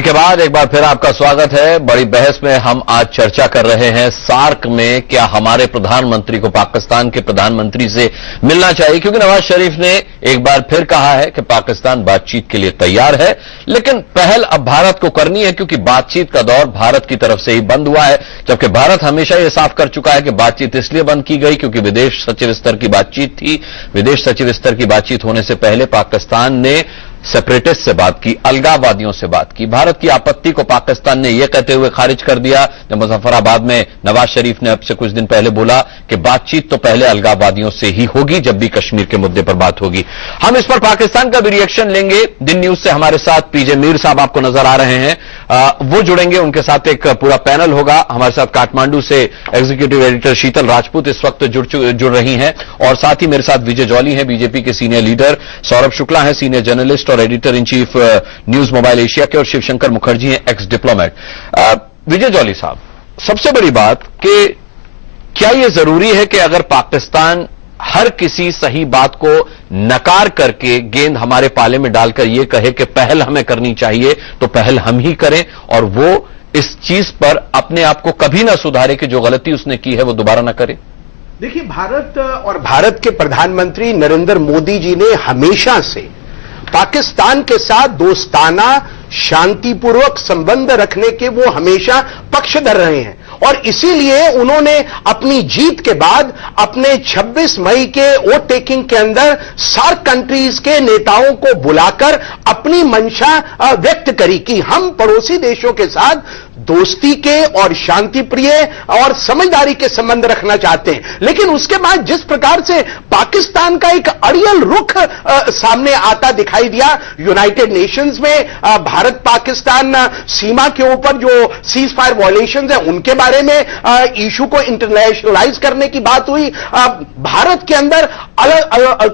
Break के बाद एक बार फिर आपका स्वागत है। बड़ी बहस में हम आज चर्चा कर रहे हैं सार्क में क्या हमारे प्रधानमंत्री को पाकिस्तान के प्रधानमंत्री से मिलना चाहिए, क्योंकि नवाज शरीफ ने एक बार फिर कहा है कि पाकिस्तान बातचीत के लिए तैयार है, लेकिन पहल अब भारत को करनी है क्योंकि बातचीत का दौर भारत की तरफ से ही बंद हुआ है। जबकि भारत हमेशा यह साफ कर चुका है कि बातचीत इसलिए बंद की गई क्योंकि विदेश सचिव स्तर की बातचीत थी। विदेश सचिव स्तर की बातचीत होने से पहले पाकिस्तान ने सेपरेटिस्ट से बात की, अलगाववादियों से बात की। भारत की आपत्ति को पाकिस्तान ने यह कहते हुए खारिज कर दिया जब मुजफ्फराबाद में नवाज शरीफ ने अब से कुछ दिन पहले बोला कि बातचीत तो पहले अलगाववादियों से ही होगी जब भी कश्मीर के मुद्दे पर बात होगी। हम इस पर पाकिस्तान का भी रिएक्शन लेंगे। दिन न्यूज से हमारे साथ पीजे मीर साहब आपको नजर आ रहे हैं, वो जुड़ेंगे, उनके साथ एक पूरा पैनल होगा। हमारे साथ काठमांडू से एग्जीक्यूटिव एडिटर शीतल राजपूत इस वक्त जुड़ रही हैं, और साथ ही मेरे साथ विजय जौली हैं, बीजेपी के सीनियर लीडर, सौरभ शुक्ला हैं, सीनियर जर्नलिस्ट और editor in chief news mobile Asia के, और शिवशंकर मुखर्जी हैं, एक्स डिप्लोमेट। विजय जौली साहब, सबसे बड़ी बात कि क्या यह जरूरी है कि अगर पाकिस्तान हर किसी सही बात को नकार करके गेंद हमारे पाले में डालकर यह कहे कि पहल हमें करनी चाहिए तो पहल हम ही करें, और वो इस चीज पर अपने आप को कभी ना सुधारे कि जो गलती उसने की है वो दोबारा ना करे? देखिए, भारत और भारत के प्रधानमंत्री नरेंद्र मोदी जी ने हमेशा से पाकिस्तान के साथ दोस्ताना शांतिपूर्वक संबंध रखने के वो हमेशा पक्षधर रहे हैं, और इसीलिए उन्होंने अपनी जीत के बाद अपने 26 मई के वोट टेकिंग के अंदर सार्क कंट्रीज के नेताओं को बुलाकर अपनी मंशा व्यक्त करी कि हम पड़ोसी देशों के साथ दोस्ती के और शांतिप्रिय और समझदारी के संबंध रखना चाहते हैं। लेकिन उसके बाद जिस प्रकार से पाकिस्तान का एक अड़ियल रुख सामने आता दिखाई दिया, यूनाइटेड नेशंस में भारत पाकिस्तान सीमा के ऊपर जो सीज फायर वॉयलेशंस है उनके बारे में इशू को इंटरनेशनलाइज करने की बात हुई। भारत के अंदर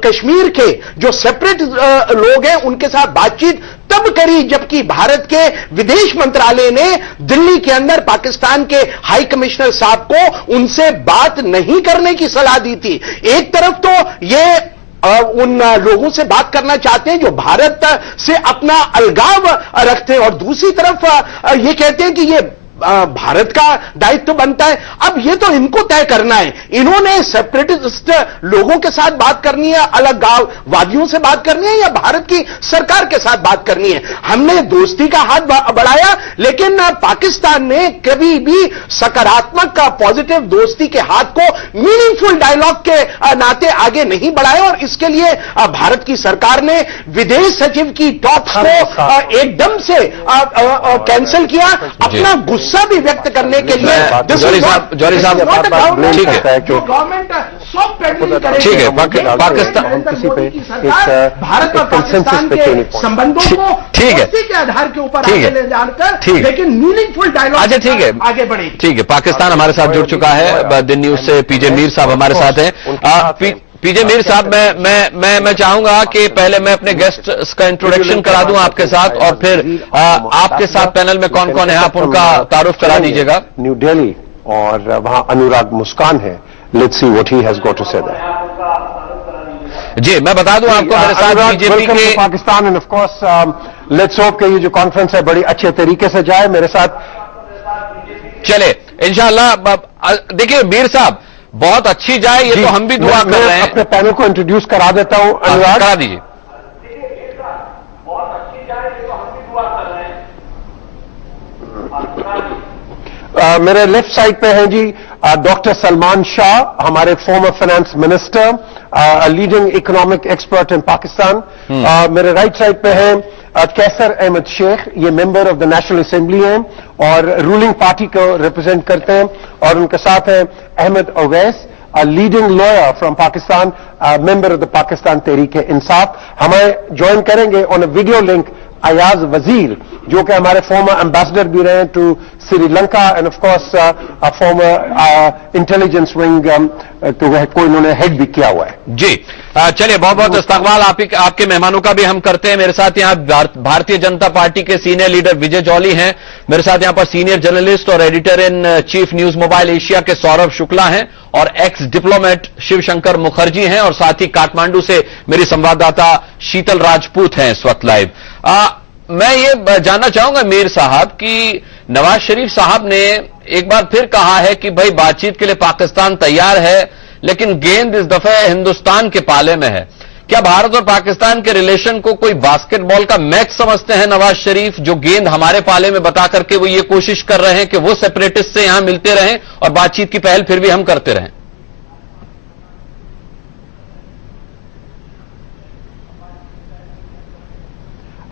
कश्मीर के जो सेपरेट लोग हैं उनके साथ बातचीत तब करी जबकि भारत के विदेश मंत्रालय ने दिल्ली के अंदर पाकिस्तान के हाई कमिश्नर साहब को उनसे बात नहीं करने की सलाह दी थी। एक तरफ तो ये उन लोगों से बात करना चाहते हैं जो भारत से अपना अलगाव रखते हैं, और दूसरी तरफ ये कहते हैं कि ये भारत का दायित्व बनता है। अब ये तो इनको तय करना है, इन्होंने सेपरेटिस्ट लोगों के साथ बात करनी है, अलगाववादियों से बात करनी है, या भारत की सरकार के साथ बात करनी है। हमने दोस्ती का हाथ बढ़ाया, लेकिन पाकिस्तान ने कभी भी सकारात्मक पॉजिटिव दोस्ती के हाथ को मीनिंगफुल डायलॉग के नाते आगे नहीं बढ़ाया, और इसके लिए भारत की सरकार ने विदेश सचिव की टॉक्स को एकदम से कैंसिल किया, अपना गुस्सा भी व्यक्त करने के लिए। जौहरी साहब, ठीक है, जो गवर्नमेंट सॉफ्ट पेडलिंग करेगी, ठीक है, पाकिस्तान किसी पे भारत और पाकिस्तान के संबंधों को ठीक है के आधार के ऊपर आगे ले जाकर, लेकिन मीनिंगफुल डायलॉग अच्छा ठीक है आगे बढ़े। ठीक है, पाकिस्तान हमारे साथ जुड़ चुका है। दिन न्यूज से पीजे मीर साहब हमारे साथ हैं। पीजे मीर साहब, मैं चाहूंगा कि पहले मैं अपने गेस्ट का इंट्रोडक्शन करा दूं आपके साथ, और फिर आपके साथ पैनल में कौन कौन है आप उनका तारुफ करा दीजिएगा। न्यू दिल्ली, और वहां अनुराग मुस्कान है। Let's see what he has got to say there. जी, मैं बता दूं आपको, मेरे साथ बीजेपी के Pakistan, and of course let's hope कि ये जो कॉन्फ्रेंस है बड़ी अच्छे तरीके से जाए। मेरे साथ चले इंशाअल्लाह। देखिए मीर साहब, बहुत अच्छी जाए ये तो हम भी दुआ कर रहे हैं। अपने पैनल को इंट्रोड्यूस करा देता हूं। अनुराग, करा दीजिए। मेरे लेफ्ट साइड पे हैं जी डॉक्टर सलमान शाह, हमारे former finance minister, leading economic expert in Pakistan. मेरे राइट साइड पे हैं कैसर अहमद शेख, ये member of the national assembly हैं और रूलिंग पार्टी को रिप्रेजेंट करते हैं, और उनके साथ हैं Ahmed Awais, leading lawyer from Pakistan, member of the Pakistan Tehreek Insaf. हमें ज्वाइन करेंगे on a video link Ayaz Wazir, जो कि हमारे फॉर्मर एम्बेसडर भी रहे to Sri Lanka, and of course former intelligence wing को इन्होंने हेड भी किया हुआ है। जी, चलिए, बहुत बहुत इस्तकबाल आपके मेहमानों का भी हम करते हैं। मेरे साथ यहाँ भारतीय जनता पार्टी के सीनियर लीडर विजय जौली हैं, मेरे साथ यहाँ पर सीनियर जर्नलिस्ट और editor in chief news mobile Asia के सौरभ शुक्ला हैं, और एक्स डिप्लोमेट शिवशंकर मुखर्जी हैं, और साथ ही काठमांडू से मेरी संवाददाता शीतल राजपूत हैं इस वक्त लाइव। मैं ये जानना चाहूंगा मीर साहब कि नवाज शरीफ साहब ने एक बार फिर कहा है कि भाई बातचीत के लिए पाकिस्तान तैयार है, लेकिन गेंद इस दफे हिंदुस्तान के पाले में है। क्या भारत और पाकिस्तान के रिलेशन को कोई बास्केटबॉल का मैच समझते हैं नवाज शरीफ, जो गेंद हमारे पाले में बता करके वो ये कोशिश कर रहे हैं कि वो सेपरेटिस्ट से यहां मिलते रहें और बातचीत की पहल फिर भी हम करते रहें?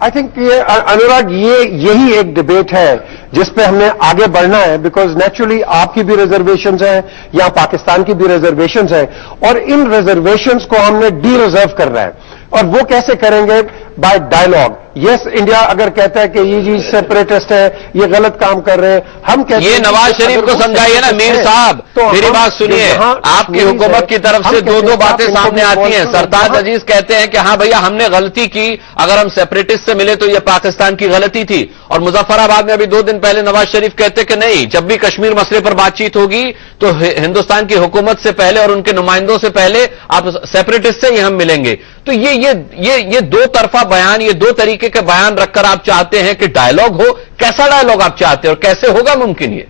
आई थिंक ये अनुराग, यही एक डिबेट है जिस पे हमने आगे बढ़ना है, बिकॉज नेचुरली आपकी भी रिजर्वेशंस हैं या पाकिस्तान की भी रिजर्वेशंस हैं, और इन रिजर्वेशंस को हमने डी रिजर्व करना है। और वो कैसे करेंगे? Bye dialogue. यस, इंडिया अगर कहता है कि ये जी सेपरेटिस्ट है, ये गलत काम कर रहे हैं, हम कहते हैं ये नवाज शरीफ को समझाइए ना मीर साहब। तो मेरी बात सुनिए, आपकी हुकूमत की तरफ से दो बातें सामने आती हैं। सरताज अजीज कहते हैं कि हाँ भैया हमने गलती की, अगर हम सेपरेटिस्ट से मिले तो ये पाकिस्तान की गलती थी। और मुजफ्फराबाद में अभी 2 दिन पहले नवाज शरीफ कहते कि नहीं, जब भी कश्मीर मसले पर बातचीत होगी तो हिंदुस्तान की हुकूमत से पहले और उनके नुमाइंदों से पहले आप सेपरेटिस्ट से ही हम मिलेंगे। तो ये दो तरफा बयान, ये दो तरीके के बयान रखकर आप चाहते हैं कि डायलॉग हो। कैसा डायलॉग आप चाहते हैं और कैसे होगा मुमकिन ये?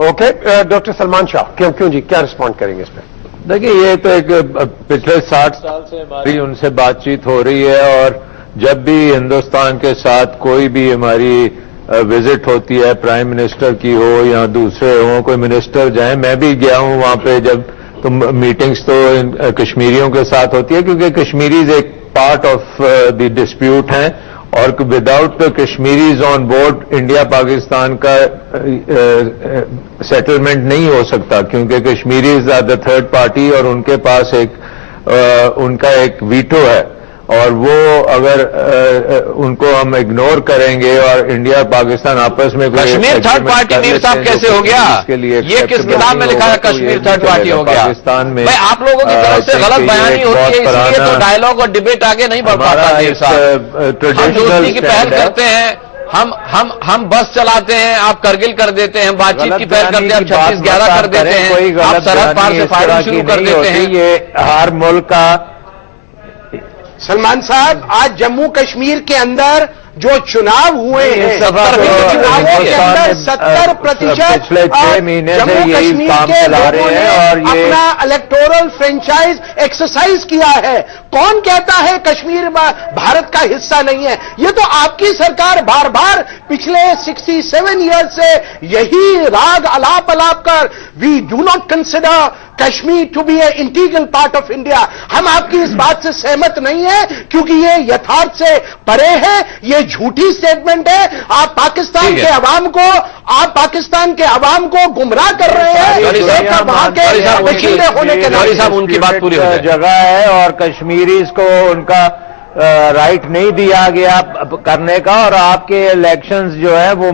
ओके, डॉक्टर सलमान शाह, क्यों जी, क्या रिस्पॉन्ड करेंगे इस पर? देखिए, ये तो एक पिछले 60 साल से हमारी उनसे बातचीत हो रही है, और जब भी हिंदुस्तान के साथ कोई भी हमारी विजिट होती है, प्राइम मिनिस्टर की हो या दूसरे हो, कोई मिनिस्टर जाए, मैं भी गया हूं वहां पे, जब तो मीटिंग्स तो कश्मीरियों के साथ होती है, क्योंकि कश्मीरीज एक पार्ट ऑफ द डिस्प्यूट हैं, और without the Kashmiris on board India Pakistan का सेटलमेंट नहीं हो सकता, क्योंकि Kashmiris are the third party और उनके पास उनका एक वीटो है। और वो अगर उनको हम इग्नोर करेंगे और इंडिया पाकिस्तान आपस में कश्मीर थर्ड पार्टी मीर साहब कैसे हो गया? ये किस किताब में लिखा है कश्मीर थर्ड पार्टी हो गया? पाकिस्तान में भाई आप लोगों की तरफ से गलत बयानी होती है, इसलिए तो डायलॉग और डिबेट आगे नहीं बढ़ पाता मीर साहब। हम दोस्ती की पहल करते हैं, हम बस चलाते हैं, आप करगिल कर देते हैं, बातचीत की पहल करते हैं, आप 26/11 कर देते हैं, आप सरहद पार से फायरिंग शुरू कर देते हैं। ये हर मुल्क का। सलमान साहब, आज जम्मू कश्मीर के अंदर जो चुनाव हुए हैं, चुनावों के अंदर 70% पिछले 6 महीने से यही काम चला रहे हैं और ये अपना इलेक्टोरल फ्रेंचाइज एक्सरसाइज किया है। कौन कहता है कश्मीर भारत का हिस्सा नहीं है? ये तो आपकी सरकार बार बार पिछले 67 ईयर से यही राग अलाप कर, we do not consider Kashmir to be a integral part of India. हम आपकी इस बात से सहमत नहीं है, क्योंकि ये यथार्थ से परे है, ये झूठी स्टेटमेंट है। आप पाकिस्तान के अवाम को गुमराह कर रहे हैं। वहां के वकील होने के नाते साहब उनकी बात पूरी जगह है, और कश्मीरीज को उनका राइट नहीं दिया गया करने का, और आपके इलेक्शंस जो है वो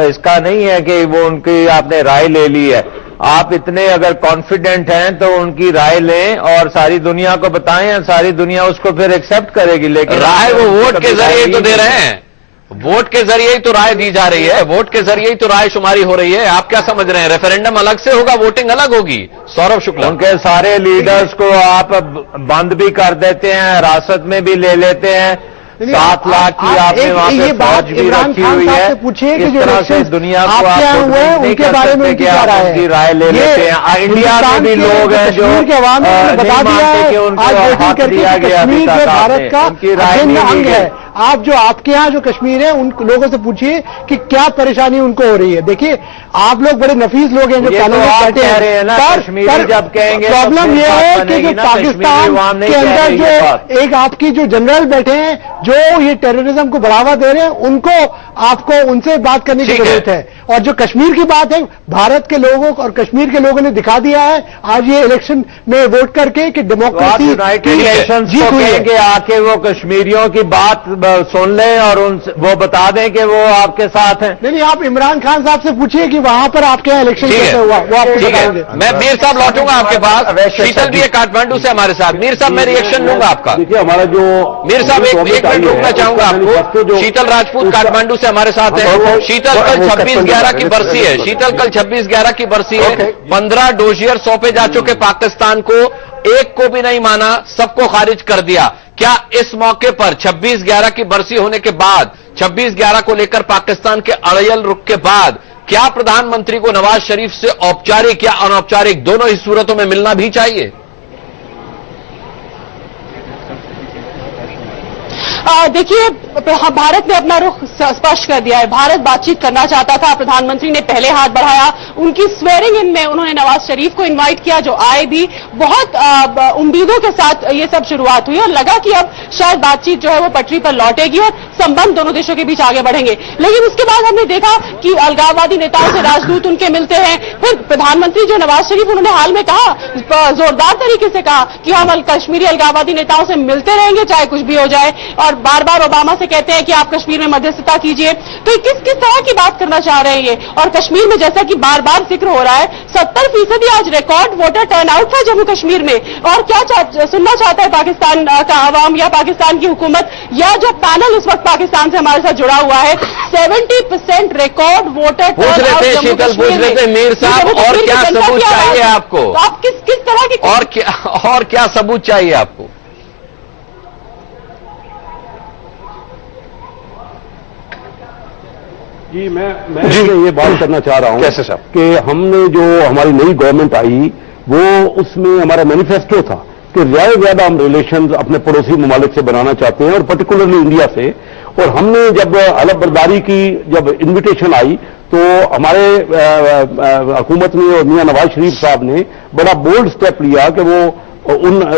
इसका नहीं है कि वो उनकी आपने राय ले ली है। आप इतने अगर कॉन्फिडेंट हैं तो उनकी राय लें और सारी दुनिया को बताएं, सारी दुनिया उसको फिर एक्सेप्ट करेगी। लेकिन राय वो वोट के जरिए तो दे रहे हैं, वोट के जरिए ही तो राय दी जा रही है, वोट के जरिए ही तो राय शुमारी हो रही है। आप क्या समझ रहे हैं रेफरेंडम अलग से होगा, वोटिंग अलग होगी? सौरभ शुक्ला, उनके सारे लीडर्स को आप बंद भी कर देते हैं, हिरासत में भी ले लेते हैं। 7 लाख की आपने वहां पे फौज भी रखी हुई है। पूछिए कि इस तरह से दुनिया को आप उनके बारे में उनकी राय ले लेते हैं। इंडिया में भी लोग हैं जो बता दिया है कि उनको हक दिया गया भारत का अभिन्न अंग है। आप जो आपके यहाँ जो कश्मीर है उन लोगों से पूछिए कि क्या परेशानी उनको हो रही है। देखिए, आप लोग बड़े नफीस लोग हैं जो कानून में बैठे हैं, पर जब कहेंगे प्रॉब्लम यह है कि जो पाकिस्तान के अंदर जो एक आपकी जो जनरल बैठे हैं जो ये टेररिज्म को बढ़ावा दे रहे हैं, उनको आपको उनसे बात करने की जरूरत है। और जो कश्मीर की बात है, भारत के लोगों और कश्मीर के लोगों ने दिखा दिया है आज ये इलेक्शन में वोट करके कि डेमोक्रेसी यूनाइटेड नेशंस को कहेंगे आके वो कश्मीरियों की बात सुन लें और वो बता दें कि वो आपके साथ हैं। नहीं, आप इमरान खान साहब से पूछिए कि वहां पर आपके यहाँ इलेक्शन कैसे हुआ, वो आपको बताएंगे। मैं मीर साहब लौटूंगा आपके पास, शीतल भी है काठमांडू से हमारे साथ। मीर साहब, मैं रिएक्शन लूंगा आपका। देखिए, हमारा जो मीर साहब एक मिनट रुकना चाहूंगा आपको। शीतल राजपूत काठमांडू से हमारे साथ है। शीतल कल 26/11 की बरसी है, शीतल कल 26/11 की बरसी है। 15 डोजियर सौंपे जा चुके पाकिस्तान को। एक को भी नहीं माना, सबको खारिज कर दिया। क्या इस मौके पर 26/11 की बरसी होने के बाद, 26/11 को लेकर पाकिस्तान के अड़ियल रुख के बाद, क्या प्रधानमंत्री को नवाज शरीफ से औपचारिक या अनौपचारिक दोनों ही सूरतों में मिलना भी चाहिए? देखिए, भारत ने अपना रुख स्पष्ट कर दिया है। भारत बातचीत करना चाहता था, प्रधानमंत्री ने पहले हाथ बढ़ाया। उनकी स्वेरिंग इन में उन्होंने नवाज शरीफ को इनवाइट किया, जो आए भी। बहुत उम्मीदों के साथ ये सब शुरुआत हुई और लगा कि अब शायद बातचीत जो है वो पटरी पर लौटेगी और संबंध दोनों देशों के बीच आगे बढ़ेंगे। लेकिन उसके बाद हमने देखा कि अलगाववादी नेताओं से राजदूत उनके मिलते हैं। फिर प्रधानमंत्री जो नवाज शरीफ, उन्होंने हाल में कहा, जोरदार तरीके से कहा कि हम कश्मीरी अलगाववादी नेताओं से मिलते रहेंगे चाहे कुछ भी हो जाए, और बार बार ओबामा से कहते हैं कि आप कश्मीर में मध्यस्थता कीजिए। तो किस तरह की बात करना चाह रहे हैं ये? और कश्मीर में जैसा कि बार बार जिक्र हो रहा है, 70% आज रिकॉर्ड वोटर टर्नआउट था जम्मू कश्मीर में। और क्या सुनना चाहता है पाकिस्तान का अवाम या पाकिस्तान की हुकूमत या जो पैनल इस वक्त पाकिस्तान से हमारे साथ जुड़ा हुआ है? 70% record voter turnout Jammu Kashmir में। मीर साहब, और क्या सबूत चाहिए आपको? तो आप किस तरह की और क्या सबूत चाहिए आपको? जी, मैं ये बात करना चाह रहा हूं। कैसे साहब? कि हमने जो हमारी नई गवर्नमेंट आई, वो उसमें हमारा मैनिफेस्टो था कि ज्यादा हम रिलेशन अपने पड़ोसी ममालिक से बनाना चाहते हैं और पर्टिकुलरली इंडिया से। और हमने जब हलफ बर्दारी की जब इन्विटेशन आई तो हमारे हुकूमत ने और मियां नवाज शरीफ साहब ने बड़ा बोल्ड स्टेप लिया कि वो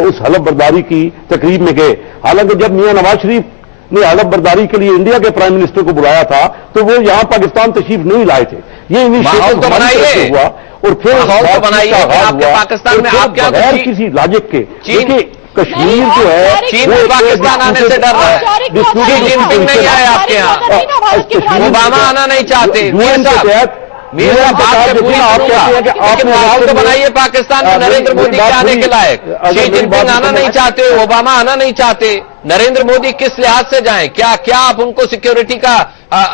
उस हलफ बर्दारी की तकरीब में गए। हालांकि जब मियां नवाज शरीफ ने हलफ बर्दारी के लिए इंडिया के प्राइम मिनिस्टर को बुलाया था तो वो यहां पाकिस्तान तशरीफ नहीं लाए थे। ये इनिशिएटिव तो बनाइए हुआ और फिर तो बनाइए आपके पाकिस्तान में आप क्या बगैर किसी लॉजिक के, देखिए कश्मीर जो है चीन पाकिस्तान आने से डर रहा है। जिनपिंग नहीं आए आपके यहाँ, ओबामा आना नहीं चाहते। मीर साहब बात से पूरी लेकिन माहौल तो बनाइए पाकिस्तान में नरेंद्र मोदी के आने के लायक। शी जिनपिंग आना नहीं चाहते, ओबामा आना नहीं चाहते, नरेंद्र मोदी किस लिहाज से जाएं? क्या आप उनको सिक्योरिटी का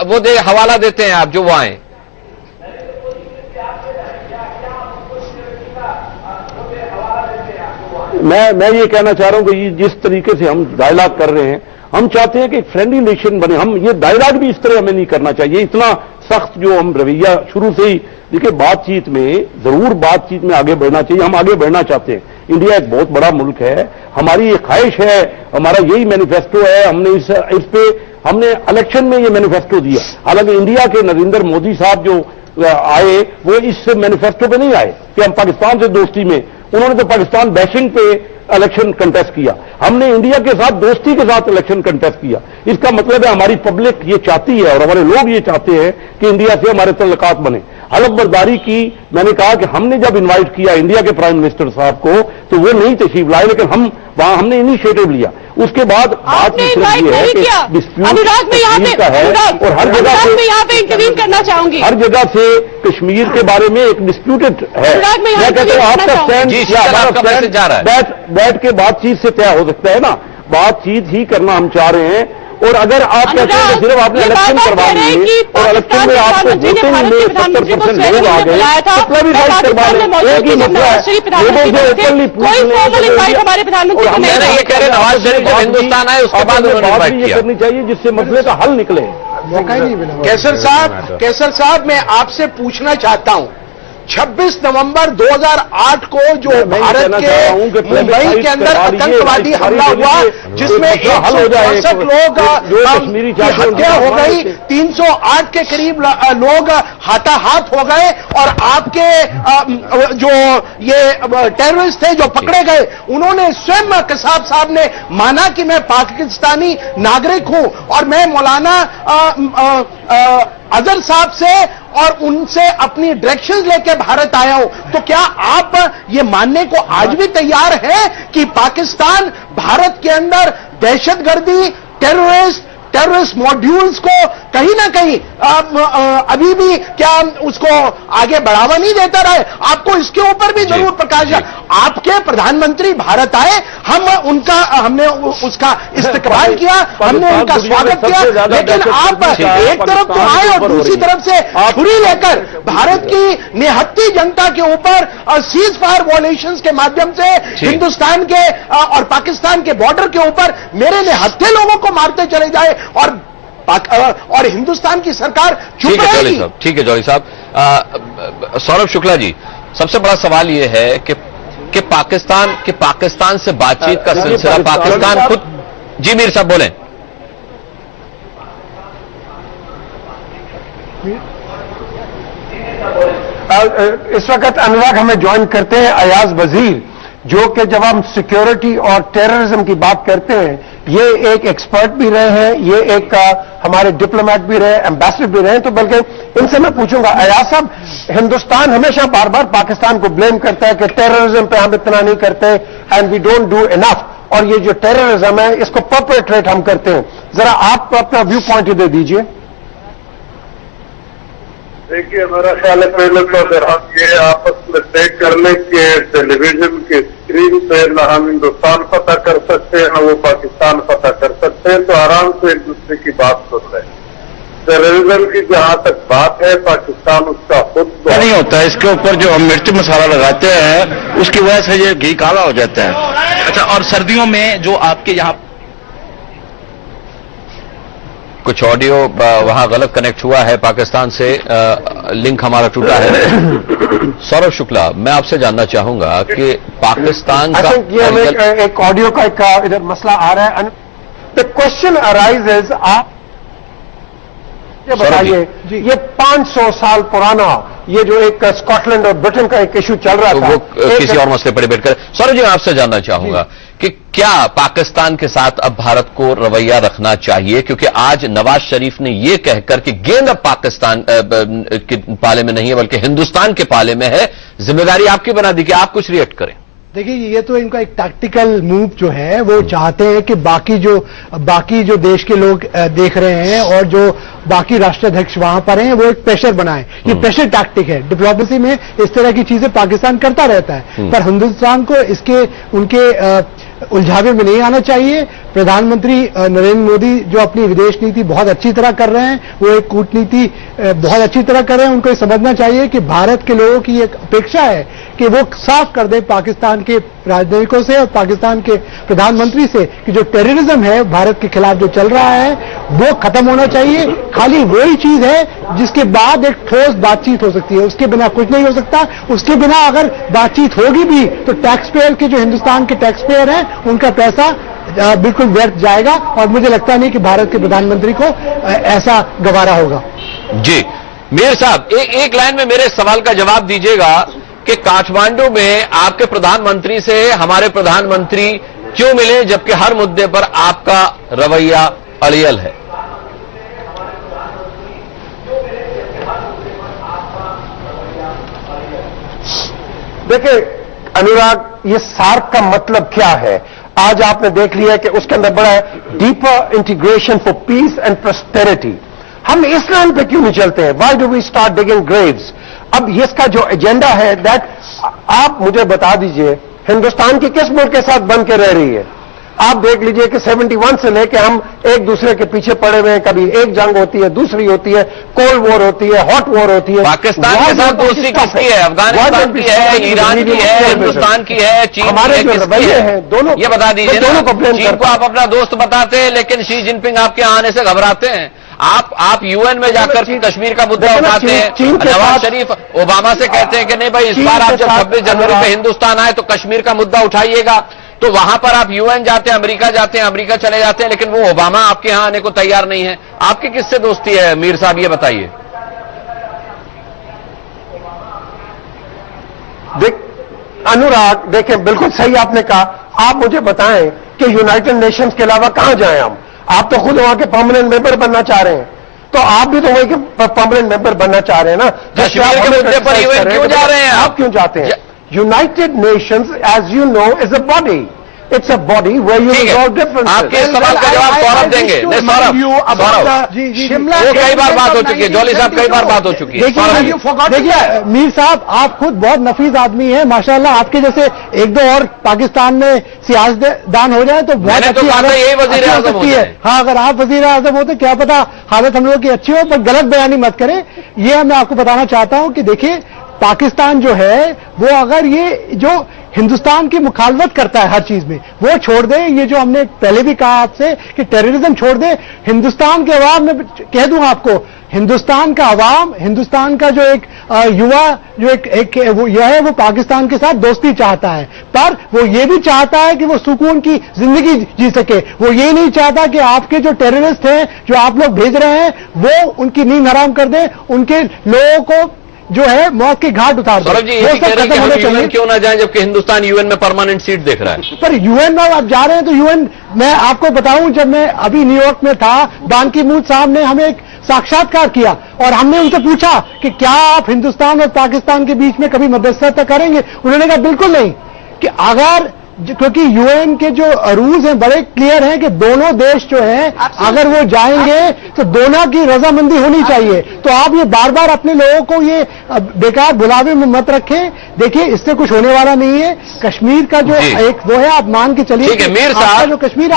वो हवाला देते हैं आप जो वो आए? मैं ये कहना चाह रहा हूं कि जिस तरीके से हम डायलॉग कर रहे हैं, हम चाहते हैं कि एक फ्रेंडली रिलेशन बने। हम ये डायलॉग भी इस तरह हमें नहीं करना चाहिए, इतना सख्त जो हम रवैया शुरू से ही। देखिए, बातचीत में जरूर बातचीत में आगे बढ़ना चाहिए। हम आगे बढ़ना चाहते हैं। इंडिया एक बहुत बड़ा मुल्क है, हमारी ये ख्वाहिश है, हमारा यही मैनिफेस्टो है। हमने इस पे हमने इलेक्शन में ये मैनिफेस्टो दिया। हालांकि इंडिया के नरेंद्र मोदी साहब जो आए वो इस मैनिफेस्टो पे नहीं आए कि हम पाकिस्तान से दोस्ती में, उन्होंने तो पाकिस्तान बैशिंग पे इलेक्शन कंटेस्ट किया। हमने इंडिया के साथ दोस्ती के साथ इलेक्शन कंटेस्ट किया। इसका मतलब है हमारी पब्लिक ये चाहती है और हमारे लोग ये चाहते हैं कि इंडिया से हमारे तल्लुकात बने। हलफ बर्दारी की मैंने कहा कि हमने जब इनवाइट किया इंडिया के प्राइम मिनिस्टर साहब को तो वो नहीं तशरीफ लाए, लेकिन हम वहां हमने इनिशिएटिव लिया। उसके बाद बात ये है कि अनुराग में यहाँ पे और हर जगह से यहाँ पे इंटरव्यू करना चाहूंगी। हर जगह से कश्मीर के बारे में एक डिस्प्यूटेड है। मैं कहता हूँ आपका स्टैंड बैठ के बातचीत से तय हो सकता है ना, बातचीत ही करना हम चाह रहे हैं। और अगर आप कहते हैं कि सिर्फ आपने इलेक्शन करवा लिए और इलेक्शन में आपको वोटिंग में 70% लोग आ गए, तो भी राइट करवा लें। एक ही मसला है, लोगों से ओपनली पूछ लें। मैंने ये कह रहे नवाज शरीफ जब हिंदुस्तान आए उसके बाद बात ये करनी चाहिए जिससे मसले का हल निकले। कैसर साहब, मैं आपसे पूछना चाहता हूं, 26 नवंबर 2008 को जो भारत के मुंबई के अंदर आतंकवादी हमला हुआ जिसमें 164 लोग की हत्या हो गई, 308 के करीब लोग हाथाहाथ हो गए और आपके जो ये टेररिस्ट थे जो पकड़े गए, उन्होंने स्वयं कसाब साहब ने माना कि मैं पाकिस्तानी नागरिक हूं और मैं मौलाना अजहर साहब से और उनसे अपनी डायरेक्शंस लेके भारत आया हूं। तो क्या आप ये मानने को आज भी तैयार हैं कि पाकिस्तान भारत के अंदर दहशतगर्दी, टेररिस्ट टेररिस्ट मॉड्यूल्स को कहीं ना कहीं अभी भी क्या उसको आगे बढ़ावा नहीं देता रहे? आपको इसके ऊपर भी जरूर प्रकाश, आपके प्रधानमंत्री भारत आए, हमने उसका इस्तकबाल किया, हमने उनका स्वागत किया, लेकिन आप एक तरफ तो आए और दूसरी तरफ से छुरी लेकर भारत की निहत्ती जनता के ऊपर सीज फायर वॉयलेशंस के माध्यम से हिंदुस्तान के और पाकिस्तान के बॉर्डर के ऊपर मेरे निहत्थे लोगों को मारते चले जाए और हिंदुस्तान की सरकार चुप रहेगी। ठीक है जौहरी साहब। सौरभ शुक्ला जी, सबसे बड़ा सवाल यह है कि पाकिस्तान से बातचीत का सिलसिला पाकिस्तान खुद। जी मीर साहब बोलें। इस वक्त अनुराग हमें ज्वाइन करते हैं अयाज वजीर, जो कि जब हम सिक्योरिटी और टेररिज्म की बात करते हैं, ये एक एक्सपर्ट भी रहे हैं, ये एक हमारे डिप्लोमेट भी रहे, एम्बेसडर भी रहे, तो बल्कि इनसे मैं पूछूंगा अयाज साहब, हिंदुस्तान हमेशा बार बार पाकिस्तान को ब्लेम करता है कि टेररिज्म पे हम इतना नहीं करते and we don't do enough, और ये जो टेररिज्म है इसको परपेट्रेट हम करते हैं। जरा आप अपना व्यू पॉइंट दे दीजिए। देखिए, मेरा ख्याल है पहले तो अगर हम ये आपस में तय कर लें कि टेलीविजन की स्क्रीन पे न हम हिंदुस्तान पता कर सकते हैं न वो पाकिस्तान पता कर सकते हैं, तो आराम से एक दूसरे की बात सुन रहे हैं। टेररिज्म की जहां तक बात है, पाकिस्तान उसका खुद नहीं होता है, इसके ऊपर जो हम मिर्च मसाला लगाते हैं उसकी वजह से ये घी काला हो जाता है। अच्छा, और सर्दियों में जो आपके यहाँ कुछ ऑडियो वहां गलत कनेक्ट हुआ है पाकिस्तान से, लिंक हमारा टूटा है। सौरभ शुक्ला, मैं आपसे जानना चाहूंगा कि पाकिस्तान का ये एक ऑडियो का इधर मसला आ रहा है। द क्वेश्चन अराइजेज, आप बताइए, ये 500 साल पुराना ये जो एक स्कॉटलैंड और ब्रिटेन का एक इशू चल रहा था, वो किसी और मसले पर डिबेट करें। सौरभ जी, मैं आपसे जानना चाहूंगा कि क्या पाकिस्तान के साथ अब भारत को रवैया रखना चाहिए, क्योंकि आज नवाज शरीफ ने यह कहकर कि गेंद अब पाकिस्तान के पाले में नहीं है बल्कि हिंदुस्तान के पाले में है, जिम्मेदारी आपकी बना दी कि आप कुछ रिएक्ट करें। देखिए, ये तो इनका एक टैक्टिकल मूव जो है, वो चाहते हैं कि बाकी जो देश के लोग देख रहे हैं और जो बाकी राष्ट्राध्यक्ष वहां पर हैं, वो एक प्रेशर बनाएं। ये प्रेशर टैक्टिक है। डिप्लोमेसी में इस तरह की चीजें पाकिस्तान करता रहता है, पर हिंदुस्तान को उनके उलझावे में नहीं आना चाहिए। प्रधानमंत्री नरेंद्र मोदी जो अपनी विदेश नीति बहुत अच्छी तरह कर रहे हैं, वो एक कूटनीति बहुत अच्छी तरह कर रहे हैं। उनको ये समझना चाहिए कि भारत के लोगों की एक अपेक्षा है कि वो साफ कर दें पाकिस्तान के राजनयिकों से और पाकिस्तान के प्रधानमंत्री से कि जो टेररिज्म है भारत के खिलाफ जो चल रहा है वो खत्म होना चाहिए। खाली वही चीज है जिसके बाद एक ठोस बातचीत हो सकती है, उसके बिना कुछ नहीं हो सकता। उसके बिना अगर बातचीत होगी भी तो टैक्स पेयर के जो हिंदुस्तान के टैक्स पेयर हैं उनका पैसा बिल्कुल व्यर्थ जाएगा, और मुझे लगता नहीं कि भारत के प्रधानमंत्री को ऐसा गवारा होगा। जी मीर साहब, एक लाइन में मेरे सवाल का जवाब दीजिएगा कि काठमांडू में आपके प्रधानमंत्री से हमारे प्रधानमंत्री क्यों मिले, जबकि हर मुद्दे पर आपका रवैया अड़ियल है? देखिए अनुराग, ये सार्क का मतलब क्या है? आज आपने देख लिया कि उसके अंदर बड़ा deeper integration for peace and prosperity. हम इस लाइन पे क्यों नहीं चलते हैं? Why do we start digging graves? अब इसका जो एजेंडा है दैट, आप मुझे बता दीजिए हिंदुस्तान की किस मुल्क के साथ बन के रह रही है? आप देख लीजिए कि 71 से लेकर हम एक दूसरे के पीछे पड़े हुए हैं। कभी एक जंग होती है, दूसरी होती है, कोल्ड वॉर होती है, हॉट वॉर होती है। पाकिस्तान के साथ दोस्ती किसकी है? अफगानिस्तान की है, ईरान की है, हिंदुस्तान की है, चीन हमारे जो रवैये हैं दोनों, ये बता दीजिए। दोनों को ब्लेम चीन को आप अपना दोस्त बताते हैं, लेकिन शी जिनपिंग आपके आने से घबराते हैं। आप यूएन में जाकर कश्मीर का मुद्दा उठाते हैं। नवाज शरीफ ओबामा से कहते हैं कि नहीं भाई, इस बार आप जब 26 जनवरी पे हिंदुस्तान आए तो कश्मीर का मुद्दा उठाइएगा, तो वहां पर आप यूएन जाते हैं, अमेरिका जाते हैं, अमेरिका चले जाते हैं, लेकिन वो ओबामा आपके यहां आने को तैयार नहीं है। आपकी किससे दोस्ती है मीर साहब, ये बताइए। अनुराग, देखें, बिल्कुल सही आपने कहा। आप मुझे बताएं कि यूनाइटेड नेशंस के अलावा कहां जाएं हम? आप तो खुद वहां के परमानेंट मेंबर बनना चाह रहे हैं, तो आप भी तो वही के परमानेंट मेंबर बनना चाह रहे हैं ना। कश्मीर के मुद्दे पर यूएन क्यों जा रहे हैं? आप क्यों जाते हैं? United Nations, as you know, is a body. It's a body where you ठीक है, resolve differences. आपके इस सवाल का जवाब सौरभ देंगे। नहीं, सौरभ शिमला वो कई बार बात हो चुकी है, जॉली साहब कई बार बात हो चुकी है। देखिए मीर साहब, आप खुद बहुत नफीस आदमी हैं माशाल्लाह। आपके जैसे एक दो और पाकिस्तान में सियासतदान हो जाए तो बहुत अच्छी हालत यही वजीर हो आजम सकती है। हाँ, अगर आप वजीर आजम हो तो क्या पता हालत हम लोगों की अच्छी हो, पर गलत बयानी मत करें। ये मैं आपको बताना चाहता हूं कि देखिए पाकिस्तान जो है वो अगर ये जो हिंदुस्तान की मुखालफत करता है हर चीज में, वो छोड़ दे। ये जो हमने पहले भी कहा आपसे कि टेररिज्म छोड़ दे। हिंदुस्तान के अवाम में कह दूं आपको, हिंदुस्तान का अवाम, हिंदुस्तान का जो एक युवा जो एक वो यह है, वो पाकिस्तान के साथ दोस्ती चाहता है, पर वो ये भी चाहता है कि वो सुकून की जिंदगी जी सके। वो ये नहीं चाहता कि आपके जो टेररिस्ट हैं जो आप लोग भेज रहे हैं वो उनकी नींद हराम कर दें, उनके लोगों को जो है मौत के घाट उतार दो। सौरभ जी ये कह रहे हैं कि हम यूएन क्यों ना जाएं जबकि हिंदुस्तान यूएन में परमानेंट सीट देख रहा है। पर यूएन में आप जा रहे हैं तो यूएन, मैं आपको बताऊं, जब मैं अभी न्यूयॉर्क में था, बान की मून साहब ने हमें एक साक्षात्कार किया और हमने उनसे पूछा कि क्या आप हिंदुस्तान और पाकिस्तान के बीच में कभी मध्यस्थता करेंगे। उन्होंने कहा बिल्कुल नहीं, कि अगर, क्योंकि यूएन के जो रूल्स हैं बड़े क्लियर हैं कि दोनों देश जो हैं अगर वो जाएंगे तो दोनों की रजामंदी होनी चाहिए। तो आप ये बार बार अपने लोगों को ये बेकार बुलावे में मत रखें। देखिए इससे कुछ होने वाला नहीं है। कश्मीर का जो एक वो है, आप मान के चलिए। ठीक है मीर साहब, जो कश्मीर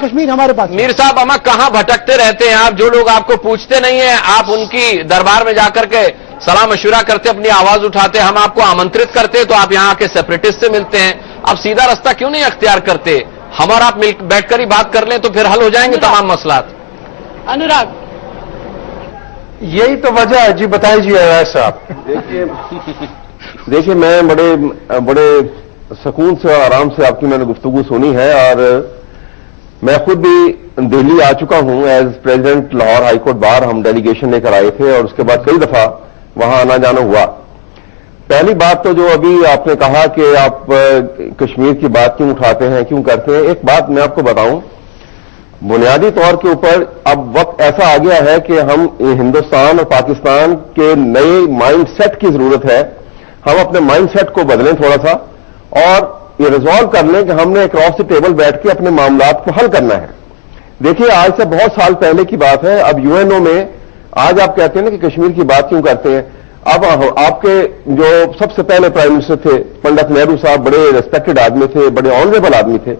कश्मीर हमारे पास। मीर साहब हम कहां भटकते रहते हैं आप, जो लोग आपको पूछते नहीं है आप उनकी दरबार में जाकर के सलाह मशुरा करते, अपनी आवाज उठाते, हम आपको आमंत्रित करते तो आप यहां आके सेपरेटिस्ट से मिलते हैं। आप सीधा रास्ता क्यों नहीं अख्तियार करते? हम और आप बैठकर ही बात कर लें तो फिर हल हो जाएंगे तमाम मसलात। अनुराग, यही तो वजह है जी, बताइए अवैस साहब। देखिए मैं बड़े सुकून से और आराम से आपकी मैंने गुफ्तगू सुनी है, और मैं खुद भी दिल्ली आ चुका हूं as president Lahore high court bar. हम डेलीगेशन लेकर आए थे और उसके बाद कई दफा वहां आना जाना हुआ। पहली बात तो जो अभी आपने कहा कि आप कश्मीर की बात क्यों उठाते हैं, क्यों करते हैं, एक बात मैं आपको बताऊं, बुनियादी तौर के ऊपर अब वक्त ऐसा आ गया है कि हम हिंदुस्तान और पाकिस्तान के नए माइंड सेट की जरूरत है। हम अपने माइंड सेट को बदलें थोड़ा सा और ये रिजॉल्व कर लें कि हमने अक्रॉस द टेबल बैठ के अपने मामलात को हल करना है। देखिए आज से बहुत साल पहले की बात है, अब यूएनओ में आज आप कहते हैं ना कि कश्मीर की बात क्यों करते हैं। अब आपके जो सबसे पहले प्राइम मिनिस्टर थे पंडित नेहरू साहब, बड़े रिस्पेक्टेड आदमी थे, बड़े ऑनरेबल आदमी थे।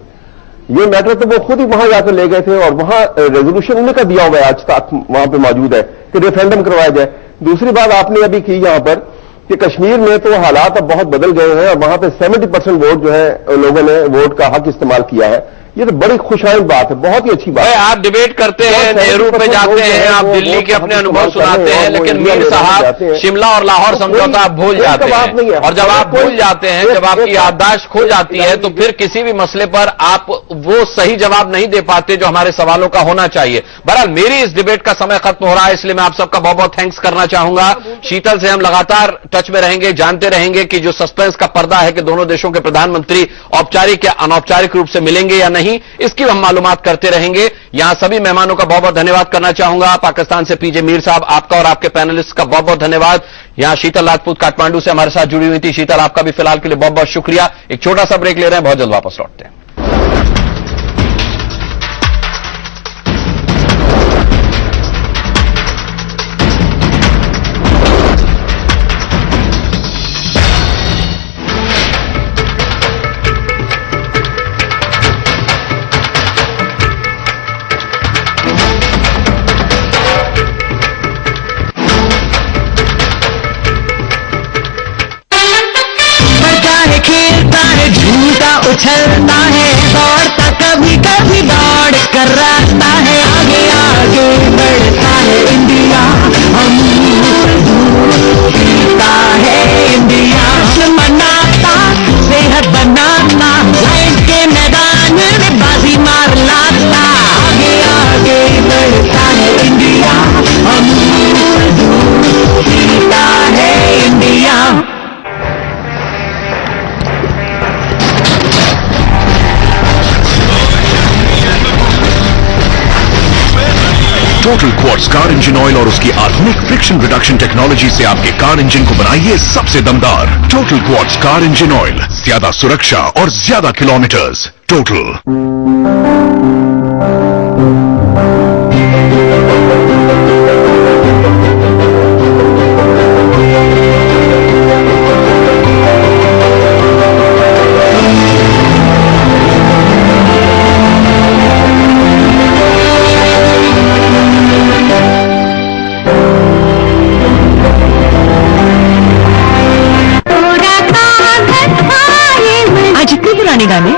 ये मैटर तो वो खुद ही वहां जाकर ले गए थे और वहां रेजोल्यूशन उन्हीं का दिया हुआ है, आज तक वहां पे मौजूद है कि रेफरेंडम करवाया जाए। दूसरी बात आपने अभी की यहां पर कि कश्मीर में तो हालात अब बहुत बदल गए हैं और वहां पे 70% वोट जो है लोगों ने वोट का हक इस्तेमाल किया है। ये तो बड़ी खुशाइंद बात है, बहुत ही अच्छी बात है। आप डिबेट करते हैं, नेहरू पे जाते हैं, आप दिल्ली के अपने अनुभव सुनाते हैं, लेकिन मीर साहब शिमला और लाहौर समझौता आप भूल जाते हैं। और जब आप भूल जाते हैं, जब आपकी याददाश्त खो जाती है तो फिर किसी भी मसले पर आप वो सही जवाब नहीं दे पाते जो हमारे सवालों का होना चाहिए। बहरहाल मेरी इस डिबेट का समय खत्म हो रहा है, इसलिए मैं आप सबका बहुत बहुत थैंक्स करना चाहूंगा। शीतल से हम लगातार टच में रहेंगे, जानते रहेंगे कि जो सस्पेंस का पर्दा है कि दोनों देशों के प्रधानमंत्री औपचारिक या अनौपचारिक रूप से मिलेंगे या नहीं, इसकी हम मालूमात करते रहेंगे। यहां सभी मेहमानों का बहुत बहुत धन्यवाद करना चाहूंगा। पाकिस्तान से पीजे मीर साहब, आपका और आपके पैनलिस्ट का बहुत बहुत धन्यवाद। यहां शीतल राजपूत काठमांडू से हमारे साथ जुड़ी हुई थी। शीतल, आपका भी फिलहाल के लिए बहुत बहुत शुक्रिया। एक छोटा सा ब्रेक ले रहे हैं, बहुत जल्द वापस लौटते हैं। उछलता है, दौड़ता कभी कभी दौड़ कर रहता है, आगे आगे बढ़ता है इंडिया, हम जीता है इंडिया। मनाता सेहत बनाता, लाइफ के मैदान में बाजी मार लाता, आगे आगे बढ़ता है इंडिया, हम जीता है India. Total quartz car engine oil और उसकी आधुनिक फ्रिक्शन रिडक्शन टेक्नोलॉजी से आपके कार इंजन को बनाइए सबसे दमदार। Total quartz car engine oil, ज्यादा सुरक्षा और ज्यादा किलोमीटर्स। टोटल।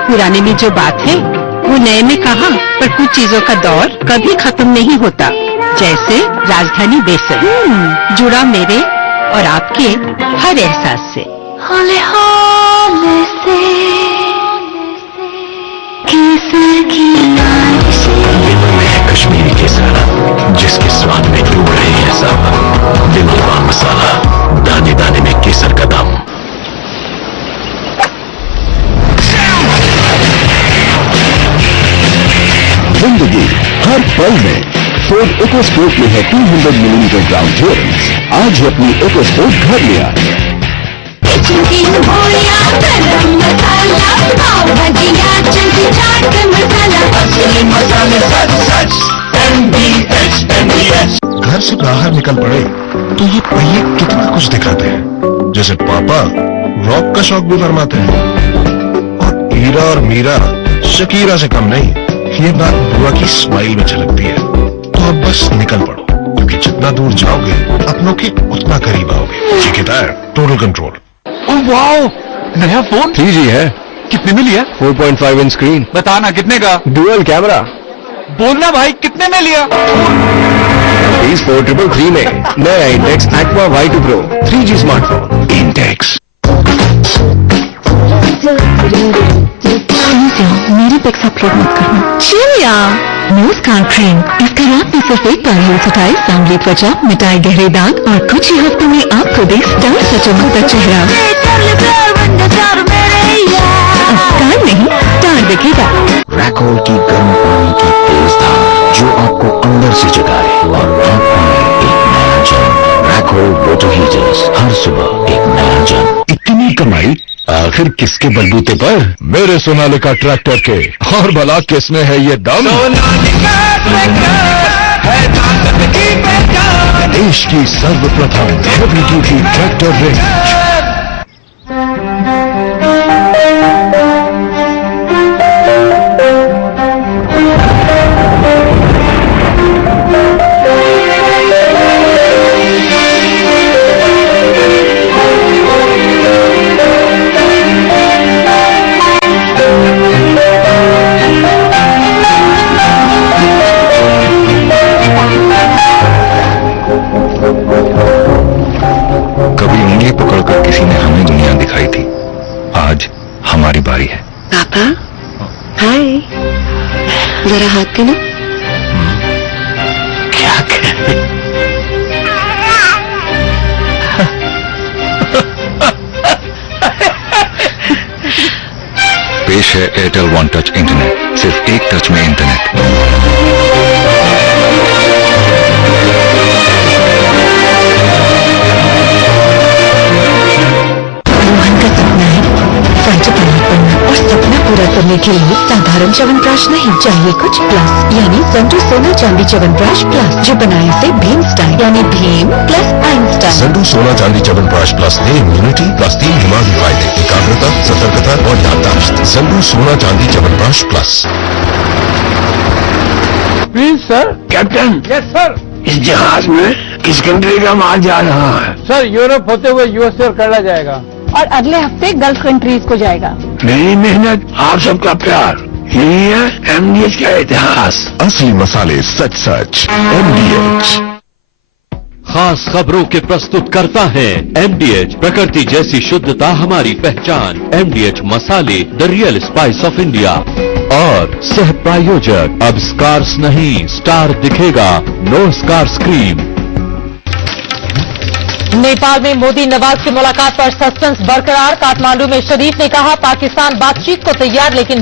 पुराने में जो बात है वो नए में कहा, पर कुछ चीजों का दौर कभी खत्म नहीं होता। जैसे राजधानी बेसन जुड़ा मेरे और आपके हर एहसास से। हौले हौले से केसर की कश्मीरी केसर, जिसके स्वाद में डूब रहे हैं सब। दिलवा मसाला, दाने दाने में केसर का दम। जिंदगी हर पल में फोर्ड इकोस्पोर्ट में है 200 मिलीमीटर ग्राउंड क्लियरेंस। आज ही अपनी इकोस्पोर्ट घर ले आए। घर से बाहर निकल पड़े तो ये पहिए कितना कुछ दिखाते हैं। जैसे पापा रॉक का शौक भी फरमाते हैं और हीरा और मीरा शकीरा से कम नहीं। ये बात बुआ की स्माइल में झलकती है। तो अब बस निकल पड़ो, क्योंकि जितना दूर जाओगे अपनों के उतना करीब आओगे। ये कहता है टोटल कंट्रोल। ओह वाओ, नया फोन 3G है। कितने में लिया? 4.5 इंच स्क्रीन। बताना कितने का? Dual camera. बोलना भाई, कितने में लिया? Rupees 4,333 में नया Intex aqua Y2 Pro 3G smartphone. Intex. मेरी पिक्स अपलोड मत करना। चिलिया नमस्कार क्रीम, इसका रात में सिर्फ एक बार यूज उठाए सांवली त्वचा, मिटाए गहरे दाग और कुछ ही हफ्तों में आपको दे स्टार सा चमकता चेहरा। स्टार नहीं, स्टार दिखेगा। रैकोल की गर्म पानी की तेज धार जो आपको अंदर से जगाए और आंखों में एक नया जन्म। रैकोल वाटर हीटर्स, हर सुबह एक नया जन्म। इतनी कमाई आखिर किसके बलबूते पर? मेरे सोनालिका ट्रैक्टर के। और भला किसमें है ये दम? देश की सर्वप्रथम हेवी ड्यूटी ट्रैक्टर रेंज। पकड़कर किसी ने हमें दुनिया दिखाई थी। आज हमारी बारी है। पापा, हाय, जरा हाथ देना। क्या पेश है एयरटेल वन टच इंटरनेट। सिर्फ एक टच में इंटरनेट। और सपना पूरा करने के लिए साधारण च्यवनप्राश नहीं चाहिए, कुछ प्लस, यानी संडू सोना चांदी च्यवनप्राश प्लस, जो बनाए से भीम स्टाइल, यानी भीम प्लस आइंस्टाइन। संडू सोना चांदी च्यवनप्राश प्लस ने इम्यूनिटी प्लस 3 दिमागी फायदे, एकाग्रता, सतर्कता और याददाश्त। संडू सोना चांदी chyawanprash plus. Please sir. Captain. Yes sir. इस जहाज में किस कंट्री का माल जा रहा है? सर, यूरोप होते हुए यूएसए और कनाडा जाएगा और अगले हफ्ते गल्फ कंट्रीज को जाएगा। मेरी मेहनत, आप सबका प्यार, यही है एमडीएच का इतिहास। असली मसाले सच सच। एमडीएच खास खबरों के प्रस्तुत करता है एमडीएच। प्रकृति जैसी शुद्धता हमारी पहचान। एमडीएच मसाले, the real spice of India. और सह प्रायोजक, अब स्कार्स नहीं स्टार दिखेगा, नो स्कार्स क्रीम। नेपाल में मोदी नवाज की मुलाकात पर सस्पेंस बरकरार। काठमांडू में शरीफ ने कहा पाकिस्तान बातचीत को तैयार, लेकिन